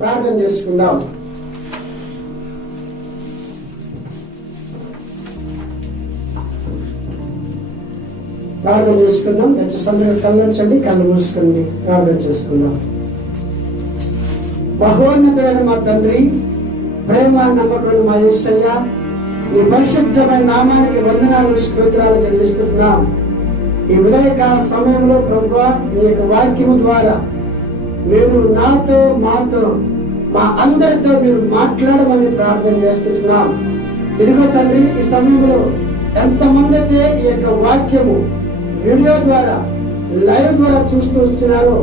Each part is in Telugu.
ప్రార్థన చేసుకుందాం. ప్రార్థన చేసుకుందాం. సమయం కళ్ళొంచండి, కళ్ళు మూసుకొని ప్రార్థన చేసుకుందాం. మహోన్నతమైన మా తండ్రి, ప్రేమ నమ్మకం మా యేసయ్య, నీ పరిశుద్ధమైన నామానికి వందనాలు స్తోత్రాలు చెల్లిస్తున్నాం. ఈ ఉదయకాల సమయంలో ప్రభువా, నీ యొక్క వాక్యము ద్వారా మీరు నాతో, మాతో, మా అందరితో మీరు మాట్లాడమని ప్రార్థన చేస్తున్నాం. ఇదిగో తండ్రి, ఈ సమయంలో ఎంతమంది అయితే ఈ యొక్క వాక్యము వీడియో ద్వారా, లైవ్ ద్వారా చూస్తూ వస్తున్నారో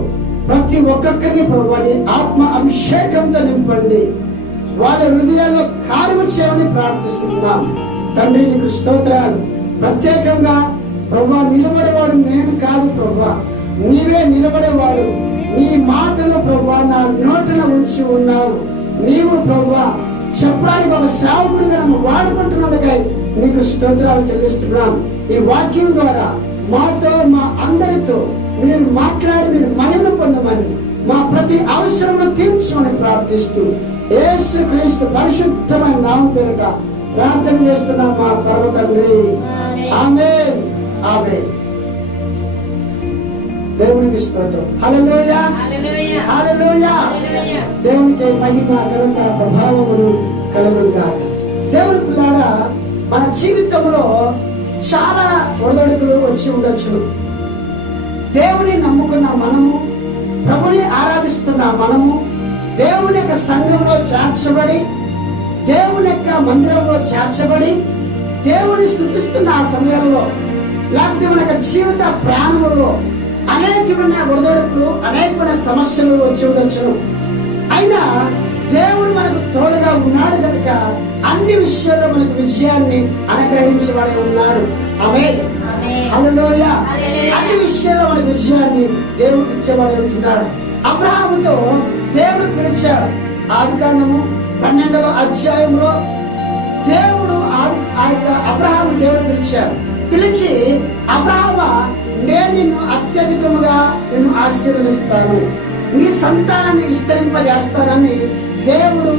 ప్రతి ఒక్కొక్కరిని ప్రభువాని ఆత్మ అభిషేకంతో నింపండి. వాళ్ళ హృదయాల్లో కార్యము చేయమని ప్రార్థిస్తున్నాం. తండ్రి, నీకు స్తోత్రాలు. ప్రత్యేకంగా ప్రభువా, నిలబడేవాడు నేను కాదు ప్రభువా, నీవే నిలబడేవాడు. నీ మాటలు ప్రభువా నా నోటిన ఉంచి ఉన్నావు. నీవు ప్రభువా చెప్పడానికి ఒక సేవకుడిగా నన్ను వాడుకుంటున్నందుకై నీకు స్తోత్రాలు చెల్లిస్తున్నాం. ఈ వాక్యం ద్వారా మాతో, మా అందరితో మీరు మాట్లాడి మీరు మహిమ పొందమని, మా ప్రతి అవసరమును తీర్చమని ప్రార్థిస్తూ యేసుక్రీస్తు పరిశుద్ధమైన నామం పేరిట ప్రార్థన చేస్తున్నాం మా పరమ తండ్రి. ఆమేన్, ఆమేన్. దేవునికి స్తోత్రం. హల్లెలూయా, హల్లెలూయా. దేవునికి మహిమ, ఘనత, ప్రభావములు కలుగునుగాక. దేవుని పిల్లారా, మన జీవితంలో చాలా ఒడిదుడుకులు వచ్చి ఉండొచ్చు. దేవుని నమ్ముకున్న మనము, ప్రభుని ఆరాధిస్తున్న మనము, దేవుని యొక్క సంఘంలో చేర్చబడి, దేవుని యొక్క మందిరంలో చేర్చబడి దేవుని స్తుతిస్తున్న ఆ సమయంలో, లేకపోతే మన యొక్క జీవిత ప్రయాణంలో అనేకమైన ఒడిదుడుకులు, అనేకమైన సమస్యలు వచ్చి ఉండొచ్చును. అయినా దేవుడు మనకు తోడుగా ఉన్నాడు కనుక అన్ని విషయాల్లో మనకు విజయాన్ని అనుగ్రహించబడి ఉన్నాడు. ఆమేన్, హల్లెలూయా. అన్ని విషయాల్లో మనకు విజయాన్ని దేవుడు ఇచ్చబడి ఉంటున్నాడు. అబ్రహాముతో దేవుడు పిలిచాడు. ఆదికాండము 12వ అధ్యాయంలో దేవుడు అబ్రహాము దేవుడు పిలిచాడు. పిలిచి, అబ్రహామా, నేను నిన్ను అత్యధికముగా నిన్ను ఆశీర్వదిస్తాను, నీ సంతానాన్ని విస్తరింపజేస్తానని దేవుడు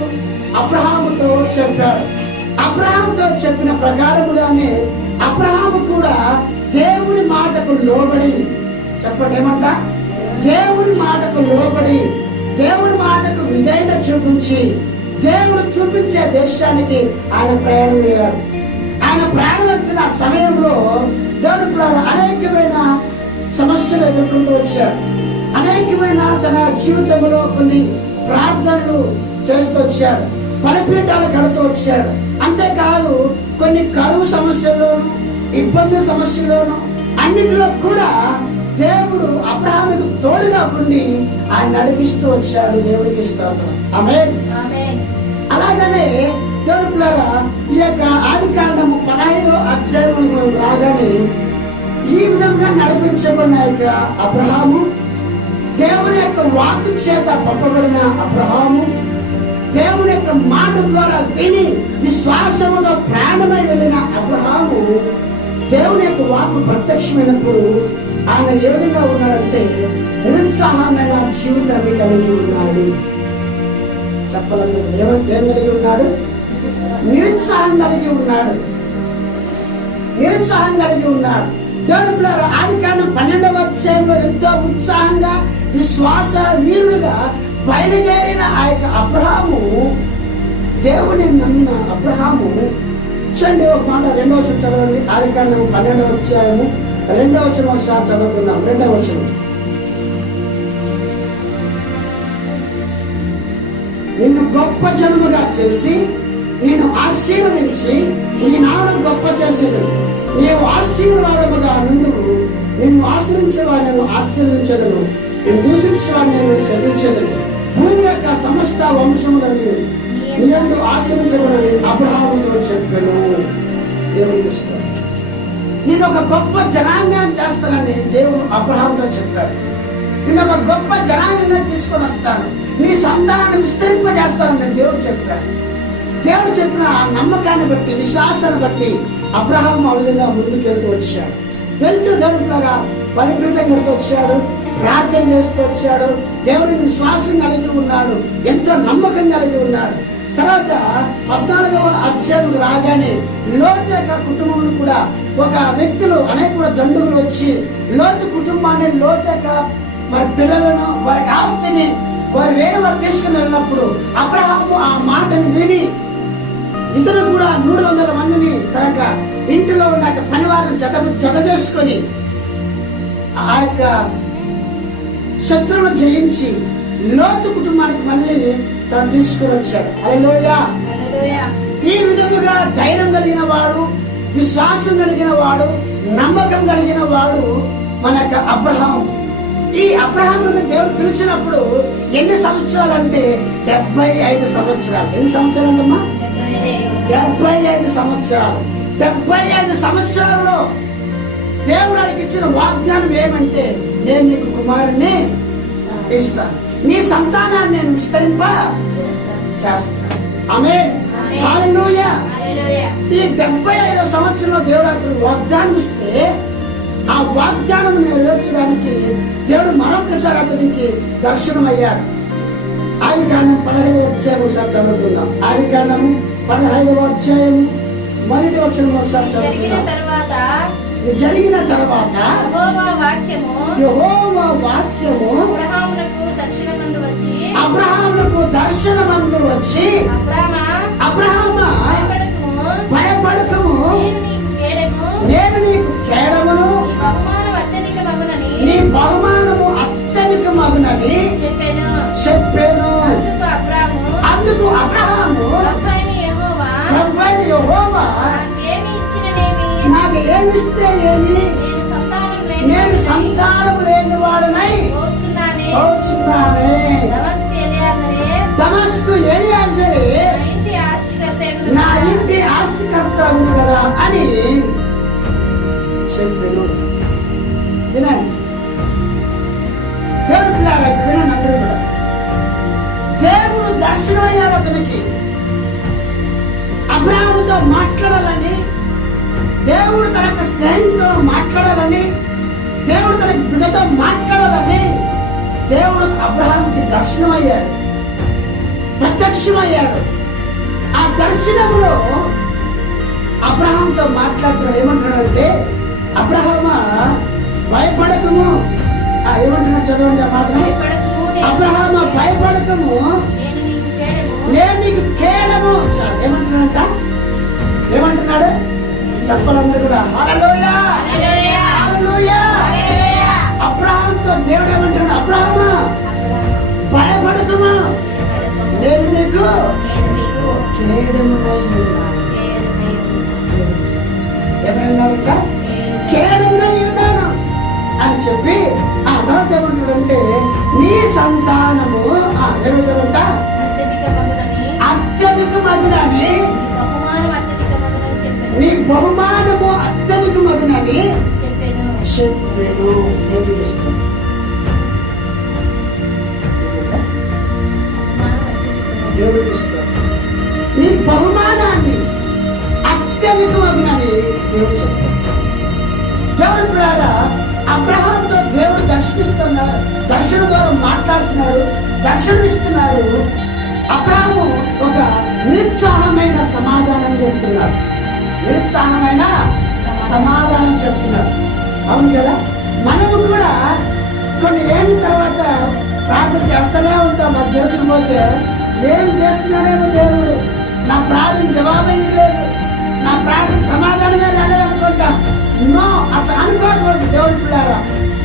అబ్రహాముతో చెప్పాడు. అబ్రహాముతో చెప్పిన ప్రకారముగానే అబ్రహాము కూడా దేవుని మాటకు లోబడి, చెప్పండి ఏమంట, దేవుని మాటకు లోబడి, దేవుని మాటకు విధేయత చూపించి దేవుడు చూపించే దేశానికి ఆయన ప్రయాణం అయ్యాడు. ఆయన ప్రయాణం వచ్చిన సమయంలో దేవుడు కూడా అనేకమైన సమస్యలు ఎదుర్కొంటూ వచ్చాడు. అనేకమైన తన జీవితంలో కొన్ని ప్రార్థనలు చేస్తూ వచ్చాడు, బలిపీఠాలు కడుతూ వచ్చాడు. అంతేకాదు కొన్ని కరువు సమస్యల్లోను, ఇబ్బంది సమస్యల్లోను, అన్నిటిలో కూడా దేవుడు అబ్రహాముకు తోడుగా ఉండి ఆయన నడిపిస్తూ వచ్చాడు. దేవుడికి స్తోత్రం. ఆమేన్. అలాగనే దేవుడు పిల్లరా, ఈ యొక్క ఆదికాండము 15వ అధ్యాయంలో రాగానే ఈ విధంగా నడిపించబడిన యొక్క అబ్రహాము, దేవుని యొక్క వాక్కు చేత పంపబడిన అబ్రహాము, దేవుని యొక్క మాట ద్వారా విని విశ్వాసములో ప్రాణమై వెళ్ళిన అబ్రహాము, దేవుని యొక్క వాక్కు ప్రత్యక్షమైనప్పుడు ఆయన ఏ విధంగా ఉన్నాడంటే నిరుత్సాహమైన జీవితాన్ని కలిగి ఉన్నాడు. చెప్పాలంటే ఏం కలిగి ఉన్నాడు? నిరుత్సాహం కలిగి ఉన్నాడు. నిరుత్సాహం కలిగి ఉన్నాడు. దేవుడు ఆదికాండం 12వ అధ్యాయంలో ఎంతో ఉత్సాహంగా విశ్వాస వీరుడుగా బయలుదేరిన ఆ యొక్క అబ్రహాము, దేవుని నమ్మిన అబ్రహాము, చూడండి ఒక మాట 2వ వచనం చదవండి. ఆదికాండం 12వ అధ్యాయము 2వ వచనం ఒకసారి చదువుకుందాం. 2వ వచనం, నిన్ను గొప్ప జనముగా చేసి నిన్ను ఆశీర్వదించి నీ నామం గొప్ప చేసేదను, నీవు ఆశీర్వాదముగా నుండువు, నిన్ను ఆశ్రయించే వారిని ఆశీర్వదించదను, నేను దూషించే వారిని నేను శపించదను, భూమి యొక్క సమస్త వంశములని నీ యందు ఆశీర్వించబడని అబ్రహాముతో చెప్పాను. దేవునికి స్తోత్రం. నేను ఒక గొప్ప జనాంగాన్ని చేస్తానని దేవుడు అబ్రహాముతో చెప్పాడు. నేను ఒక గొప్ప జనాంగాన్ని తీసుకొని వస్తాను, నీ సంతానాన్ని విస్తరింపజేస్తానని దేవుడు చెప్పాడు. దేవుడు చెప్పిన నమ్మకాన్ని బట్టి, విశ్వాసాన్ని బట్టి అబ్రహాము ఆ విధంగా ముందుకెళ్తూ వచ్చాడు. వెళ్తూ దేవుడులారా బలిపీఠం కడుతూ వచ్చాడు, ప్రార్థన చేస్తూ వచ్చాడు, దేవుడికి విశ్వాసం కలిగి ఉన్నాడు, ఎంతో నమ్మకం కలిగి ఉన్నాడు. తర్వాత 14వ అధ్యాయం రాగానే లోతు యొక్క కుటుంబం కూడా ఒక వ్యక్తులు అనేక దండుగులు వచ్చి లోతు కుటుంబాన్ని, లోతు యొక్క మరి పిల్లలను, వారికి ఆస్తిని వారు వేరే వారు తీసుకుని వెళ్ళినప్పుడు అబ్రహాము ఆ మాటను విని ఇతరు కూడా 300 మందిని తనక ఇంటిలో ఉన్న పనివారిని జత చేసుకొని ఆ యొక్క శత్రువును జయించి లోతు కుటుంబానికి మళ్ళీ తను తీసుకుని వచ్చాడు. హల్లెలూయా. ఈ విధముగా ధైర్యం కలిగిన వాడు, విశ్వాసం కలిగిన వాడు, నమ్మకం కలిగిన వాడు మన యొక్క అబ్రహాము. ఈ అబ్రహామును దేవుడు పిలిచినప్పుడు ఎన్ని సంవత్సరాలు అంటే 75 సంవత్సరాలు. ఎన్ని సంవత్సరాలు అంటమ్మా? 75 సంవత్సరాలు. 75 సంవత్సరాల్లో దేవుడు ఆయనకి ఇచ్చిన వాగ్దానం ఏమంటే, నేను నీకు కుమారుణ్ణి ఇస్తాను, నీ సంతానాన్ని నేను విస్తరింప చేస్తాను. ఆమేన్. హల్లెలూయా. ఈ 75వ సంవత్సరంలో దేవుడు అతను వాగ్దానం ఇస్తే ఆ వాగ్దానం నెరవేర్చడానికి దేవుడు మరొకసారి అతనికి దర్శనం అయ్యాడు. ఆదికాండం 15వ అధ్యాయం ఒకసారి చదువుతున్నాం. ఆదికాండం 15వ అధ్యాయం 1వ వచనం ఒకసారి చదువుతున్నాం. జరిగిన తర్వాత యెహోవా వాక్యము అబ్రహామునకు దర్శనమందు వచ్చి, అబ్రహామా భయపడకము, నేను నీకు కేడమును, నీ బహుమానము అత్యధికమగునని చెప్పాను. అందుకు అబ్రహాము, ప్రభువైన యెహోవా నాకు ఏమిస్తే ఏమి, నేను సంతానం లేని వాడనై వచ్చున్నానే. దమస్కు ఎలియాజరే నా ఇంటి ఆస్తికర్త ఉంది కదా అని చెప్పాను. వినండి దేవుడు పిల్లారా, వినండి అందరూ కూడా. దేవుడు దర్శనమయ్యాడు అతనికి. అబ్రహాముతో మాట్లాడాలని, దేవుడు తన యొక్క స్నేహితుతో మాట్లాడాలని, దేవుడు తన బిడ్డతో మాట్లాడాలని దేవుడు అబ్రహాముకి దర్శనమయ్యాడు, ప్రత్యక్షమయ్యాడు. ఆ దర్శనంలో అబ్రహాముతో మాట్లాడుతున్నాడు. ఏమంటున్నాడంటే, అబ్రహామా భయపడకము, ఏమంటున్నాడు చదవండి ఆ మాట. అబ్రహామా భయపడకము, నేను నీకు కేడము. ఏమంటున్నాడంట? ఏమంటున్నాడు చెప్పాలందరూ కూడా హల్లెలూయా, హల్లెలూయా. అబ్రహాముతో దేవుడు ఏమంటున్నాడు? అబ్రహామా భయపడకము, నేను నీకు కేడమునై ఉన్నాను. ఏమన్నాడంట? కేడమునై ఉన్నాను అని చెప్పి ఆ తర్వాత ఏమంటాడంటే, నీ సంతానము ఏమంటాడంట? అత్యధికమగునని, నీ బహుమానము అత్యధికమగునని చెప్పాను. దేవుడికి ఇష్టం. నీ బహుమానాన్ని అత్యధికమగునని దేవుడు చెప్పాడు. దేవుడు ద్వారా అబ్రహాంతో దేవుడు దర్శనిస్తున్నాడు, దర్శనం ద్వారా మాట్లాడుతున్నాడు, దర్శనమిస్తున్నాడు. అబ్రహాము ఒక నిరుత్సాహమైన సమాధానం చెప్తున్నాడు, నిరుత్సాహమైన సమాధానం చెప్తున్నాడు. అవును కదా, మనము కూడా కొన్ని ఏళ్ళ తర్వాత ప్రార్థన చేస్తూనే ఉంటాం. అది జరగకపోతే ఏం చేస్తున్నాడేమో దేవుడు, నా ప్రార్థన జవాబయ్యలేదు, నా ప్రార్థన సమాధానమే రాలేదనుకుంటాం. నో, అట్లా అనుకోకూడదు. దేవుడు పిల్లారా,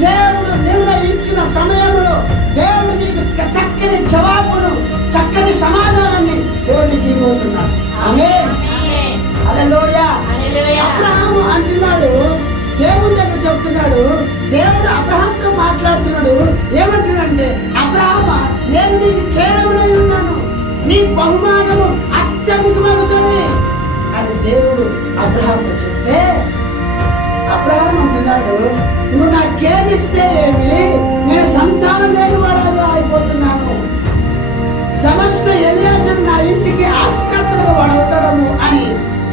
దేవుడు నిర్ణయించిన సమయంలో దేవుడు నీకు చక్కని జవాబును, చక్కని సమాధానాన్ని దేవుడు నీకు ఇవ్వబోతున్నాడు. ఆమేన్. హల్లెలూయా. అబ్రహాము అంటున్నాడు, దేవుని దగ్గర చెప్తున్నాడు, దేవుడు అబ్రహాంతో మాట్లాడుతున్నాడు. ఏమంటున్నాడంటే, అబ్రహామా నేను నీకు కేడమునై ఉన్నాను, నీ బహుమానము అత్యధికమవుతుంది అని దేవుడు అబ్రహాంతో చెప్తే, అబ్రహాం అంటున్నాడు, నువ్వు నాకేమిస్తే ఏమి, నేను సంతానం లేని వాడాగా అయిపోతున్నాను, దమస్కు ఎలియాజరు నా ఇంటికి ఆస్కర్తగా వాడవుతాడము అని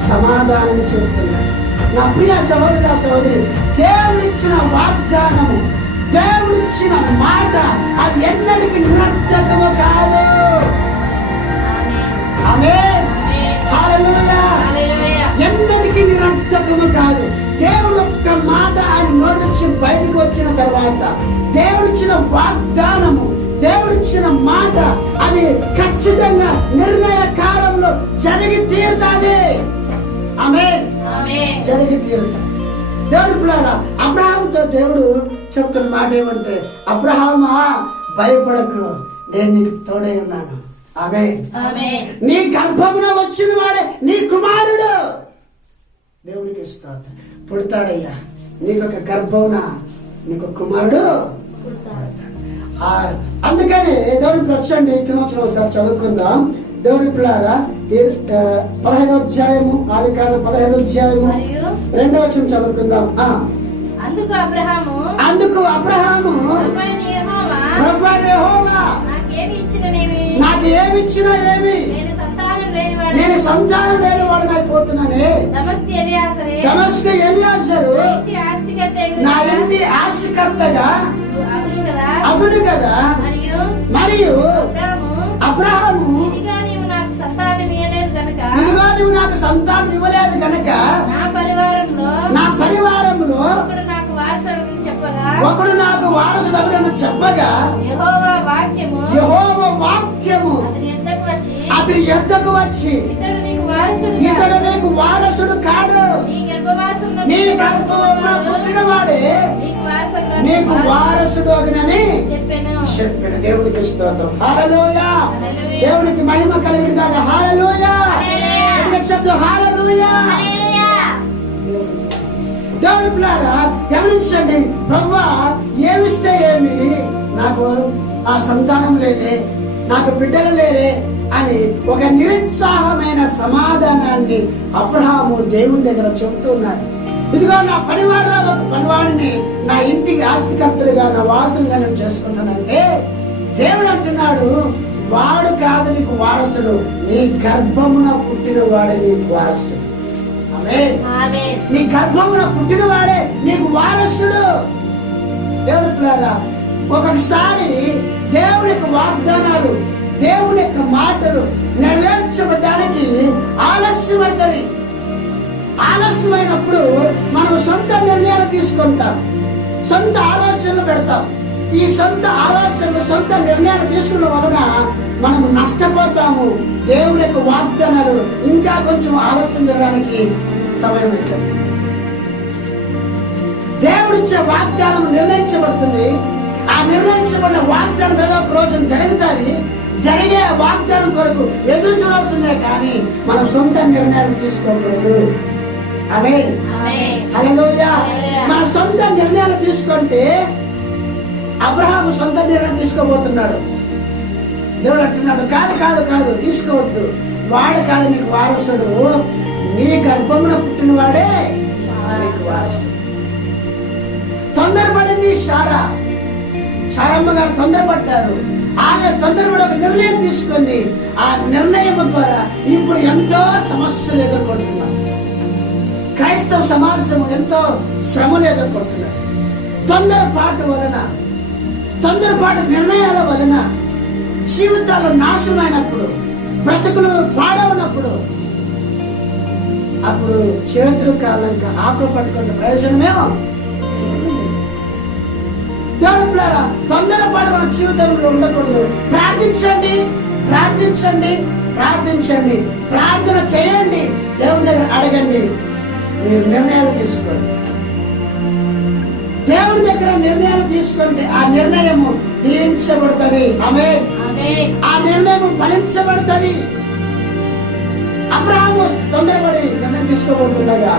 సమాధానం చెప్తున్నాడు. నా ప్రియ సహోదర సహోదరి, దేవుడిచ్చిన వాగ్దానము, దేవుడిచ్చిన మాట అది ఎన్నటికీ నిరర్థకము కాదు. ఆమేన్, హల్లెలూయా. ఎన్నటికీ నిరర్థకము కాదు. దేవుడు ఒక్క మాట ఆయన నోటి నుంచి బయటకు వచ్చిన తర్వాత, దేవుడిచ్చిన వాగ్దానము, దేవుడిచ్చిన మాట అది ఖచ్చితంగా నిర్ణయ కాలంలో జరిగి తీరుతాది. ఆమేన్, జరిగి తీరుతాది. దేవుడు పిల్లరా, అబ్రహాముతో దేవుడు చెప్తున్న మాట ఏమంటే, అబ్రహామా భయపడకు, నేను నీకు తోడై ఉన్నాను. ఆమేన్. నీ గర్భమున వచ్చిన వాడే నీ కుమారుడు. దేవునికి స్తోత్రం. పుడతాడయ్యా, నీకొక గర్భమున నీకు కుమారుడు పుడతాడు. అందుకని దేవుడికి వచ్చండి, ఒకసారి చదువుకుందాం. దేవుడి పిల్లారా, 15వ అధ్యాయము, ఆదికాండం 15వ అధ్యాయము 2వ వచనం చదువుకుందాం. అందుకు అబ్రహాము ప్రభువైన యెహోవా నాకు ఏమి ఇచ్చినా ఏమి, నేను సంతానం లేని వాడిని అయిపోతున్నానే. దమస్కు ఎలియాజరు నా ఇంటి ఆస్తికర్తగా అగుడు కదా. మరియు అబ్రహాము ఇదిగా నీవు నాకు సంతానం ఇవ్వలేదు గనక నా పరివారంలో ఒకడు నాకు వారసుడు చెప్పగా యెహోవా వాక్యము అతని యొద్దకు వచ్చి, ఇతడు నీకు వారసుడు కాడు, నీ గర్భమున పుట్టిన వాడే నీకు వారసుడు అగునని చెప్పిన. దేవునికి స్తోత్రం. హల్లెలూయా. దేవునికి మహిమ కలుగును గాక. హల్లెలూయా. శబ్దం హల్లెలూయా. దేవుని పిల్లారా, గమనించండి. ప్రభువా ఏమిస్తే ఏమి, నాకు ఆ సంతానం లేదే, నాకు బిడ్డలు లేరే అని ఒక నిరుత్సాహమైన సమాధానాన్ని అబ్రహాము దేవుని దగ్గర చెబుతున్నాడు. ఇదిగో నా పరివారంలో ఒక పనివాడిని నా ఇంటికి ఆస్తికర్తలుగా, నా వారసులుగా నేను చేసుకుంటానంటే, దేవుడు అంటున్నాడు, వాడు కాదు నీకు వారసుడు, నీ గర్భమున పుట్టిన వాడే నీకు వారసుడు. ఆమేన్. నీ గర్భమున పుట్టిన వాడే నీకు వారసుడు. దేవుని పిల్లారా, ఒక్కొక్కసారి దేవుని యొక్క వాగ్దానాలు, దేవుని యొక్క మాటలు నెరవేర్చబడడానికి ఆలస్యమైతుంది. ఆలస్యమైనప్పుడు మనం సొంత నిర్ణయాలు తీసుకుంటాం, సొంత ఆలోచనలు పెడతాం. ఈ సొంత ఆలోచనలు, సొంత నిర్ణయాలు తీసుకున్న వలన మనం నష్టపోతాము. దేవుని యొక్క వాగ్దానాలు ఇంకా కొంచెం ఆలస్యం జరగడానికి సమయం అవుతుంది. దేవుడిచ్చే వాగ్దానం నిర్ణయించబడుతుంది. ఆ నిర్ణయించబడిన వాగ్దానం ఏదో ఒక రోజు జరుగుతుంది. జరిగే వాగ్దానం కొరకు ఎదురు చూడాల్సిందే, కానీ మనం సొంత నిర్ణయాలు తీసుకోకూడదు. ఆమేన్, హల్లెలూయా. మన సొంత నిర్ణయాలు తీసుకుంటే అబ్రహాము సొంత నిర్ణయం తీసుకోబోతున్నాడు. దేవుడు అంటున్నాడు, కాదు కాదు కాదు, తీసుకోవద్దు. వాడు కాదు నీకు వారసుడు, నీ గర్భమున పుట్టిన వాడే నీకు వారసుడు. తొందరపడింది సారమ్మ గారు తొందరపడ్డారు. ఆమె తొందరపడి ఒక నిర్ణయం తీసుకుంది. ఆ నిర్ణయం ద్వారా ఇప్పుడు ఎంతో సమస్యలు ఎదుర్కొంటున్నారు. క్రైస్తవ సమాజం ఎంతో శ్రమలు ఎదుర్కొంటున్నారు. తొందరపాటు నిర్ణయాల వలన జీవితాలు నాశనమైనప్పుడు, బ్రతుకులు పాడవునప్పుడు, అప్పుడు చేతులు కాలంగా ఆకులు పట్టుకున్న ప్రయోజనమేమో. దేవుడారా, తొందరపాటు మన జీవితంలో ఉండకూడదు. ప్రార్థించండి, ప్రార్థన చేయండి, దేవుని దగ్గర అడగండి, మీరు నిర్ణయాలు తీసుకోండి. దేవుని దగ్గర నిర్ణయాలు తీసుకుంటే ఆ నిర్ణయము దీవించబడుతుంది. ఆమేన్. ఆ నిర్ణయం ఫలించబడుతుంది. అబ్రహాము తొందరపడి నిర్ణయం తీసుకోబోతుండగా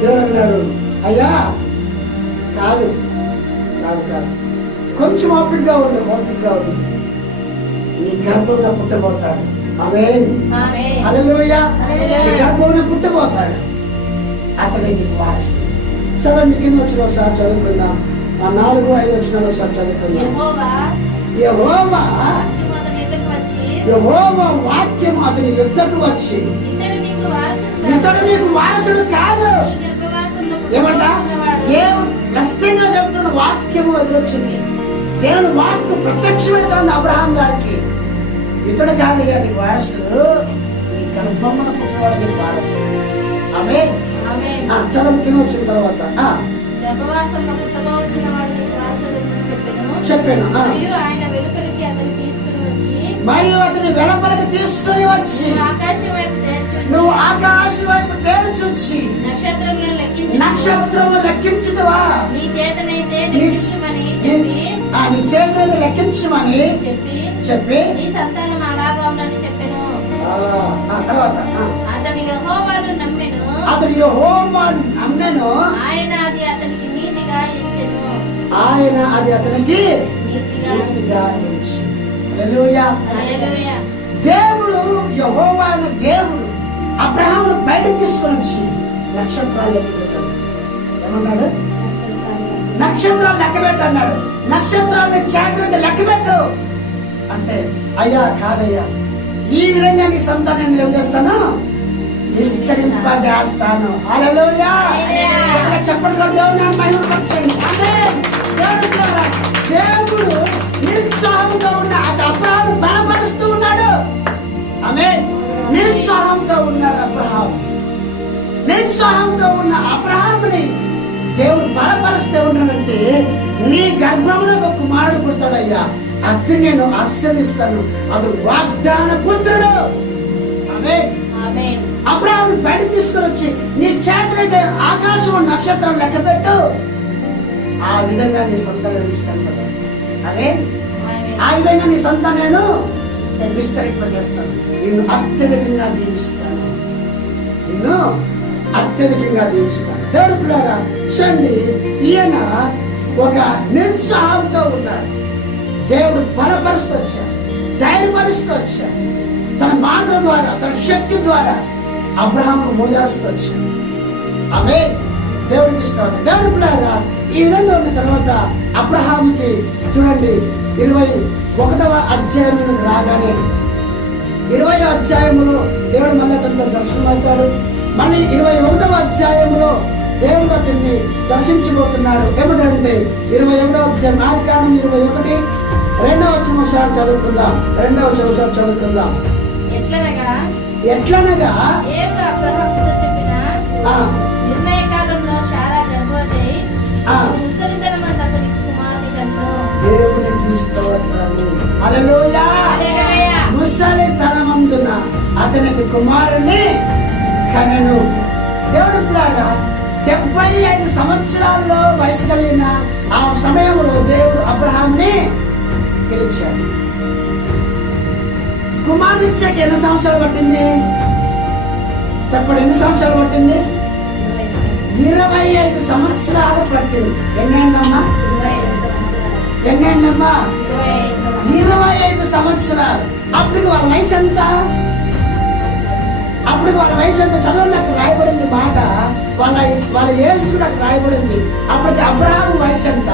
దేవుడు అన్నాడు, అయ్యా కాదు, కొంచెం ఓపికగా ఉండు, నీ గర్భంలో పుట్టబోతాడు. ఆమేన్, హల్లెలూయా. నీ గర్భంలో పుట్టబోతాడు, అతడే నీకు వారసు. చదవండి, కింద వచ్చిన ఒకసారి చదువుకుందాం. 4-5 వచ్చిన ఒకసారి చదువుకుందాం. యెహోవా వాక్యం అతని యుద్ధకు వచ్చి, ఇతడు నీకు వారసుడు కాదు, ఏమంట దేవుడు స్పష్టంగా చెబుతున్న వాక్యము ఎదురొచ్చింది. దేవుని వాక్కు ప్రత్యక్షమవుతోంది అబ్రహాం గారికి. ఇతడు కాదు నీ వారసు, నీ గర్భమున పుట్టినవాడు నీ వారసు. ఆమె చదువు కింద వచ్చిన తర్వాత చెప్పాను. మరియు అతని వెలుపలికి తీసుకుని వచ్చి నువ్వు ఆకాశం వైపు తేరు చూచి నక్షత్రము లెక్కించుదువా, నీ చేతనైతే లెక్కించమని చెప్పి నీ సంతానం అలాగా ఉందని చెప్పాను. తర్వాత అతడు యెహోవాను నమ్మెను, ఆయన అది అతనికి నీతిగా ఎంచెను. హల్లెలూయా. దేవుడు యెహోవా అనే దేవుడు అబ్రహామును బయటకు తీసుకొని వచ్చి నక్షత్రాలు లెక్క పెట్టాడు. ఏమన్నాడు? నక్షత్రాలు లెక్క పెట్టన్నాడు. నక్షత్రాలను చేతులకి లెక్క పెట్టు అంటే, అయ్యా కాదయ్యా, ఈ విధంగా నీ సంతానాన్ని ఏం చేస్తాను, విస్తరింపజేస్తాను. హల్లెలూయా. చెప్పండి, దేవుని మహిమపరచండి. దేవుడు నిరుత్సాహంగా ఉన్న అబ్రహాము బలపరుస్తూ ఉన్నాడు. ఆమేన్. నిరుత్సాహంతో ఉన్నాడు అబ్రహాం. నిరుత్సాహంతో ఉన్న అబ్రహాముని దేవుడు బలపరుస్తూ ఉన్నాడంటే, నీ గర్భంలో ఒక కుమారుడు పుడతాడయ్యా, అతను నేను ఆశీర్వదిస్తాను, అతడు వాగ్దాన పుత్రుడు. ఆమేన్. అబ్రహాముని బయట తీసుకొని వచ్చి నీ చేతులైతే ఆకాశం నక్షత్రం లెక్క పెట్టు, ఆ విధంగా నీ సంతానం విస్తరింపజేస్తాను. ఆ విధంగా నీ సంతానాన్ని విస్తరింపజేస్తాను. నిన్ను అత్యధికంగా దీవిస్తాను. దేవుడు పిల్లారా చూడండి, ఈయన ఒక నిరుత్సాహంతో ఉన్నాడు. దేవుడు బలపరుస్తూ వచ్చాడు, ధైర్యపరుస్తూ వచ్చాడు. తన మాటల ద్వారా, తన శక్తి ద్వారా అబ్రహాంకు మోదేస్తూ వచ్చాడు. ఆమె దేవుడికి ఇష్టం. దేవుడు పిల్లారా ఈ విధంగా ఉన్న తర్వాత అబ్రహాముకి చూడండి 21వ అధ్యాయం రాగానే 20వ అధ్యాయంలో దేవుడు మళ్ళీ అతనితో దర్శనం అవుతాడు. మళ్ళీ 21వ అధ్యాయంలో దేవుడు అతన్ని దర్శించబోతున్నాడు. ఏమిటంటే 21వ అధ్యాయం ఆదికాండం 21 2వ వచనం చదువుకుందాం. 2వ వచనం చదువుకుందాం. ఎట్లనగా నిర్ణయకాలంలో శారా గర్భవతి ముసలితనమందు అతనికి కుమారుని కన్ను. దేవునికి స్తోత్రము. హల్లెలూయా. ముసలితనమందున అతనికి కుమారుని కనెను. దేవుడు పిల్లారా 75 సంవత్సరాల్లో వయసు కలిగిన ఆ సమయంలో దేవుడు అబ్రహాంని పిలిచాడు. కుమారుని ఇచ్చాక ఎన్ని సంవత్సరాలు పట్టింది చెప్పండి? ఎన్ని సంవత్సరాలు పట్టింది? 25 సంవత్సరాలు పట్టింది. ఎన్నేళ్ళమ్మా? 25 సంవత్సరాలు. అప్పటికి వాళ్ళ వయసు ఎంత? చదవండి, అక్కడ రాయబడింది మాట. వాళ్ళ ఏజ్ కూడా అక్కడ రాయబడింది. అప్పటికి అబ్రహాము వయసు ఎంత?